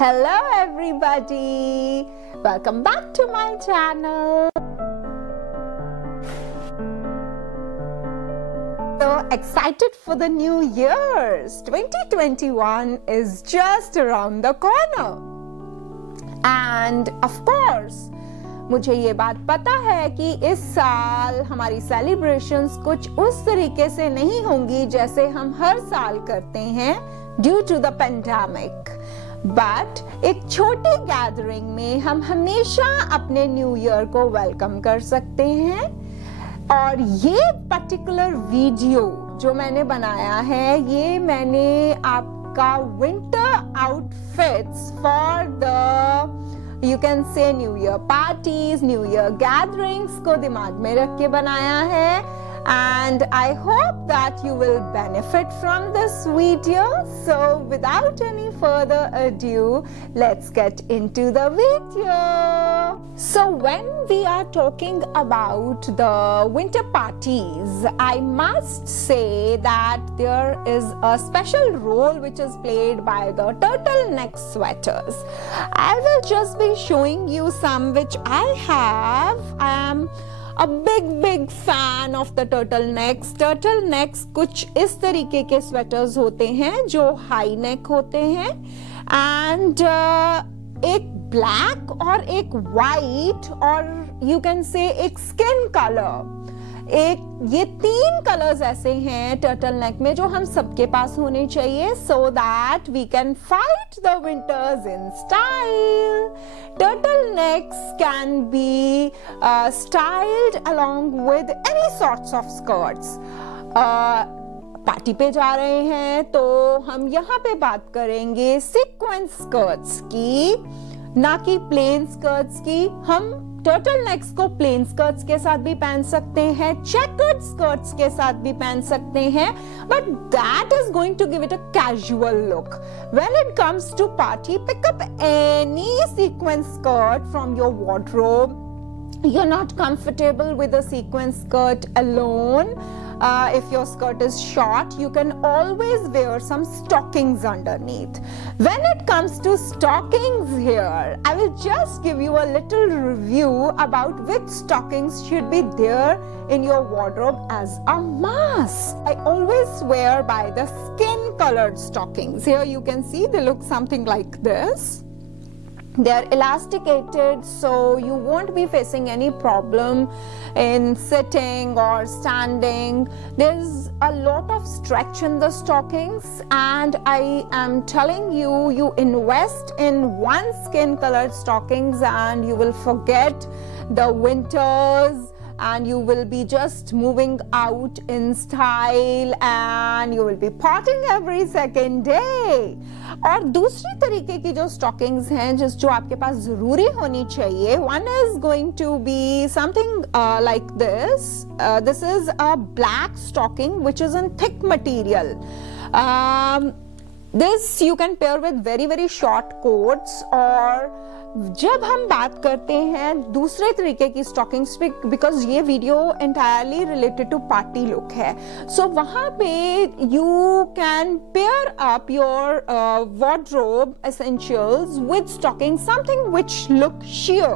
Hello everybody, welcome back to my channel. So excited for the new years. 2021 is just around the corner. And of course, मुझे ये बात पता है कि इस साल हमारी सेलिब्रेशंस कुछ उस तरीके से नहीं होंगी जैसे हम हर साल करते हैं due to the pandemic. But एक छोटी गैदरिंग में हम हमेशा अपने न्यू ईयर को वेलकम कर सकते हैं। और ये पर्टिकुलर वीडियो जो मैंने बनाया है, ये मैंने आपका winter outfits for the you can say new year parties, new year gatherings को दिमाग में रख के बनाया है। And I hope that you will benefit from this video. So without any further ado, let's get into the video. So when we are talking about the winter parties, I must say that there is a special role which is played by the turtleneck sweaters. I will just be showing you some which I have. I am a big fan of the turtlenecks. Turtlenecks कुछ इस तरीके के sweaters होते हैं जो high neck होते हैं and एक ब्लैक और एक वाइट और यू कैन से एक स्किन कलर, एक ये तीन कलर्स ऐसे हैं टर्टल नेक में जो हम सबके पास होने चाहिए so that we can fight the winters in style. Turtle necks can be styled along with any sorts of skirts. Party पे जा रहे हैं तो हम यहाँ पे बात करेंगे सीक्वेंस स्कर्ट्स की, ना कि प्लेन स्कर्ट्स की। हम टर्टल नेक्स को प्लेन स्कर्ट्स के साथ भी पहन सकते हैं, चेकर्ड स्कर्ट्स के साथ भी पहन सकते हैं, but that is going to give it a casual look. When it comes to party, pick up any sequence skirt from your wardrobe. You're not comfortable with a sequin skirt alone. If your skirt is short, you can always wear some stockings underneath. When it comes to stockings here, I will just give you a little review about which stockings should be there in your wardrobe as a must. I always swear by the skin colored stockings. Here you can see they look something like this. They are elasticated, so you won't be facing any problem in sitting or standing. There's a lot of stretch in the stockings, and I am telling you, you invest in one skin colored stockings and you will forget the winters, and you will be just moving out in style and you will be partying every second day. और दूसरी तरीके की जो stockings हैं जो आपके पास जरूरी होनी चाहिए, one is going to be something like this. This is a black stocking which is in thick material. This you can pair with very short coats. और जब हम बात करते हैं दूसरे तरीके की स्टॉकिंग्स पे, बिकॉज ये video entirely related to party look है, सो वहां पे you can pair up your wardrobe essentials with stockings, something which look sheer.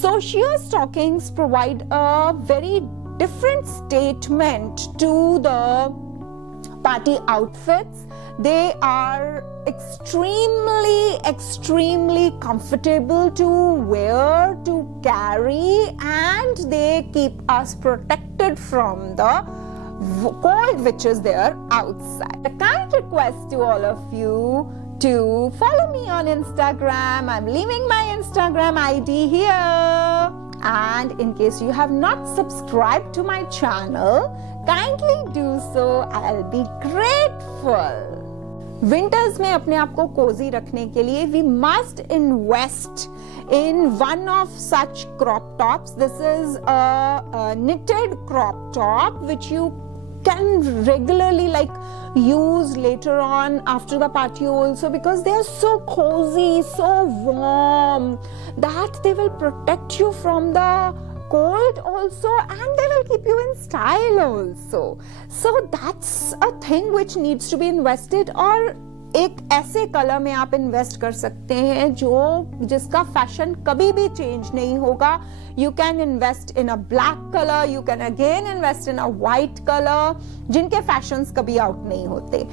So sheer stockings provide a very different statement to the party outfits. They are extremely comfortable to wear, to carry, and they keep us protected from the cold which is there outside. A kind request to all of you to follow me on Instagram. I'm leaving my Instagram ID here. And in case you have not subscribed to my channel, kindly do so. I'll be grateful. Winters में अपने आप को Cozi रखने के लिए we must invest in one of such crop tops. This is a knitted crop top which you can regularly use later on after the party also, because they are so cozy, so warm that they will protect you from the cold also, and they will keep you in style also. So that's a thing which needs to be invested. Or एक ऐसे colour में आप invest कर सकते हैं जिसका fashion कभी भी चेंज नहीं होगा. You can invest in a black color, you can again invest in a white color, जिनके फैशंस कभी आउट नहीं होते.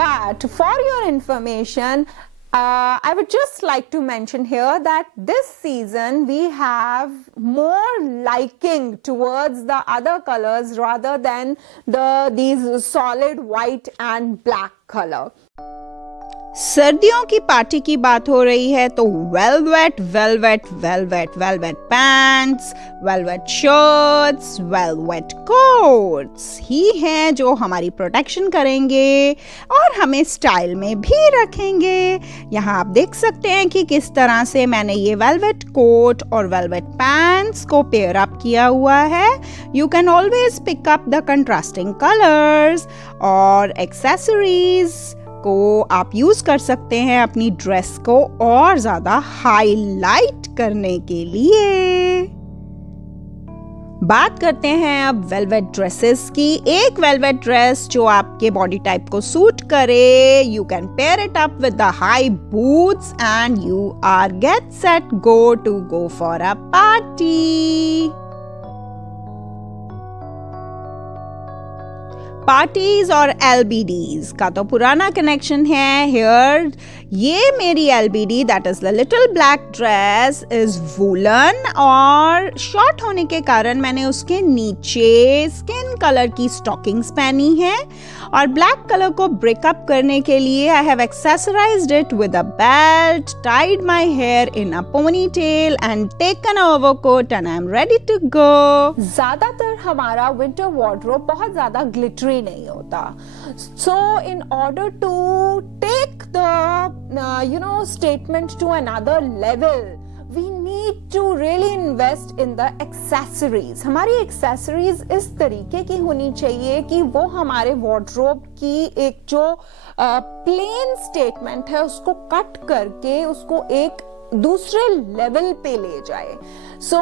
But for your information, I would just like to mention here that this season we have more liking towards the other colors rather than these solid white and black color. सर्दियों की party की बात हो रही है तो velvet velvet velvet velvet pants, velvet shirts, velvet coats ही हैं जो हमारी प्रोटेक्शन करेंगे और हमें स्टाइल में भी रखेंगे. यहाँ आप देख सकते हैं कि किस तरह से मैंने ये वेलवेट कोट और वेलवेट पैंट्स को पेयर अप किया हुआ है. You can always pick up the contrasting colours और एक्सेसरीज को आप यूज कर सकते हैं अपनी ड्रेस को और ज्यादा हाईलाइट करने के लिए. बात करते हैं अब वेलवेट ड्रेसेस की. एक वेलवेट ड्रेस जो आपके बॉडी टाइप को सूट करे. You can pair it up with the high boots and you are get set go for a party. Parties और LBDs का तो पुराना कनेक्शन है. हियर ये मेरी LBD that is the little black dress is woollen और short होने के कारण मैंने उसके नीचे स्किन कलर की स्टॉकिंग्स पहनी है और ब्लैक कलर को ब्रेकअप करने के लिए I have accessorised it with a belt, tied my hair in a ponytail and taken a overcoat and I am ready to go. ज्यादातर हमारा विंटर वार्डरोब बहुत ज्यादा ग्लिटरी नहीं होता. So in order to take the statement to another level, we need to really invest in the accessories. हमारी accessories इस तरीके की होनी चाहिए कि वो हमारे वार्डरोब की एक जो प्लेन स्टेटमेंट है उसको कट करके उसको एक दूसरे लेवल पे ले जाए. सो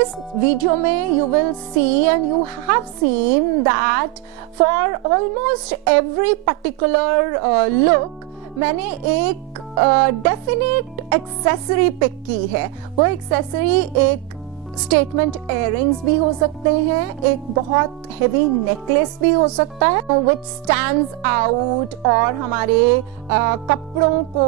इस वीडियो में you will see and you have seen that for almost every particular look मैंने एक डेफिनेट एक्सेसरी पिक की है. वो एक्सेसरी एक स्टेटमेंट इयररिंग्स भी हो सकते हैं, एक बहुत हेवी नेकलेस भी हो सकता है विच स्टैंड्स आउट और हमारे कपड़ों को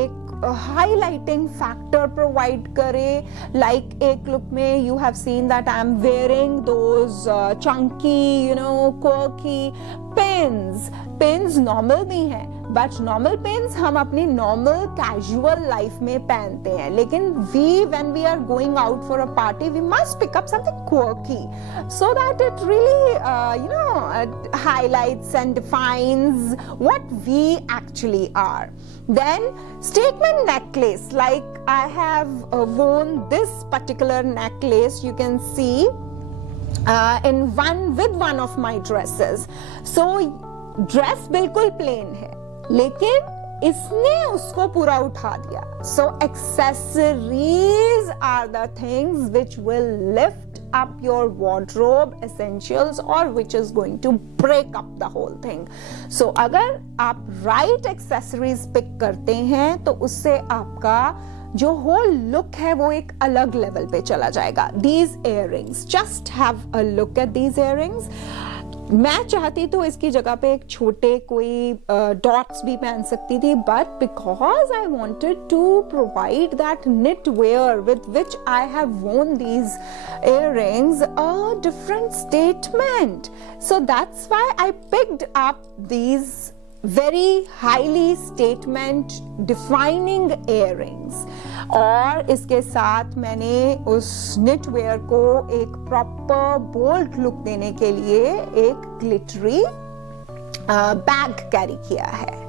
एक highlighting factor provide करे. Like एक look में you have seen that I am wearing those chunky quirky pins. Pins normal भी हैं but normal pins हम अपनी normal casual life में पहनते हैं, लेकिन when we are going out for a party we must pick up something quirky so that it really highlights and defines what we actually are. Then statement necklace, like I have worn this particular necklace, you can see with one of my dresses. So dress बिल्कुल plain है लेकिन इसने उसको पूरा उठा दिया. So accessories are the things which will lift up your wardrobe essentials or which is going to break up the whole thing. So अगर आप right accessories pick करते हैं तो उससे आपका जो whole look है वो एक अलग level पे चला जाएगा. These earrings, just have a look at these earrings. मैं चाहती तो इसकी जगह पे एक छोटे कोई डॉट्स भी पहन सकती थी, but because I wanted to provide that knit wear with which I have worn these earrings a different statement. So that's why I picked up these very highly statement defining earrings. और इसके साथ मैंने उस knit wear को एक proper bold look देने के लिए एक ग्लिटरी बैग कैरी किया है.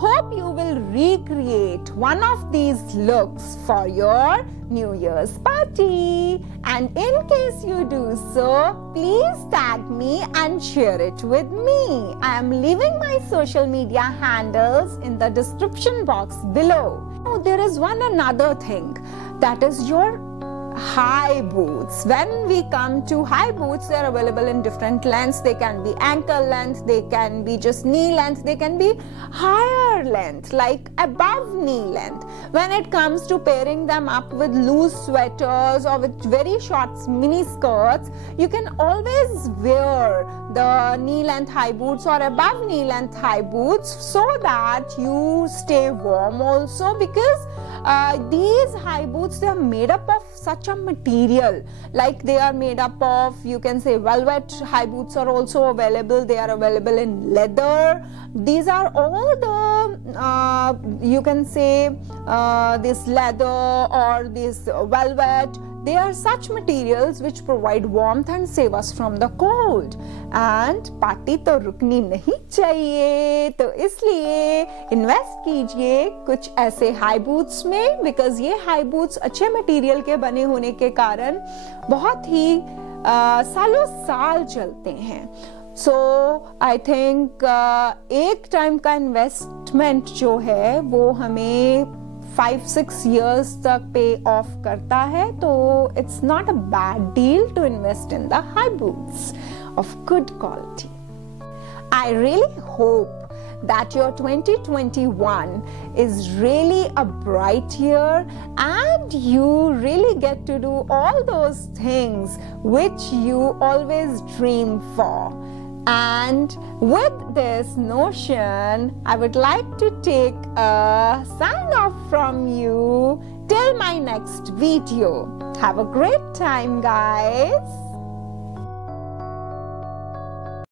Hope you will recreate one of these looks for your New Year's party. And in case you do so, please tag me and share it with me. I am leaving my social media handles in the description box below. Now, there is another thing, that is your high boots. When we come to high boots, they are available in different lengths. They can be ankle length, they can be just knee length, they can be higher length, like above knee length. When it comes to pairing them up with loose sweaters or with very short mini skirts, you can always wear the knee length high boots or above knee length high boots so that you stay warm also, because these high boots, they are made up of such a material, like they are made up of, you can say, velvet. High boots are also available. They are available in leather. These are all the you can say this leather or this velvet. They are such materials which provide warmth and save us from the cold. And party तो रुकनी नहीं चाहिए, तो इसलिए invest कीजिए कुछ ऐसे high boots में, because ये हाई बूट्स अच्छे मटेरियल के बने होने के कारण बहुत ही सालों साल चलते हैं. सो आई थिंक एक टाइम का इन्वेस्टमेंट जो है वो हमें 5-6 years तक पे ऑफ करता है, तो it's not a bad deal to invest in the high boots of good quality. I really hope that your 2021 is really a bright year and you really get to do all those things which you always dream for. And with this notion, I would like to take a sign off from you till my next video. Have a great time, guys.